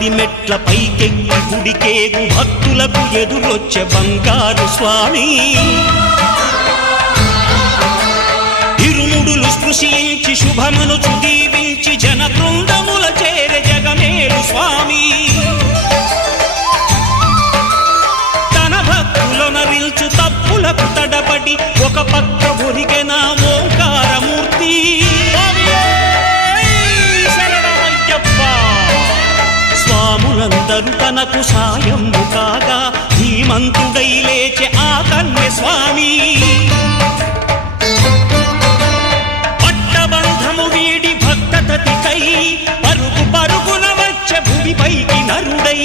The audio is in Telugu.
పడి మెట్ల పైకెక్కి గుడికేగు భక్తులకు ఎదురొచ్చే బంగారు స్వామి ఇరుముడులు స్పృశించి శుభమనుచు దీవించి జన బృందముల చేరే జగమేలు స్వామి తన భక్తులనరిల్చు తప్పులకు తడబడి ఒక పక్క ఒరిగెన ఓంకారమూర్తి స్వాములందరూ తనకు సాయము కాగా ధీమంతుడై లేచే ఆ కన్య స్వామి పట్టబంధము వీడి భక్తతతికై పరుగు పరుగున వచ్చే భూమిపైకి నరుడై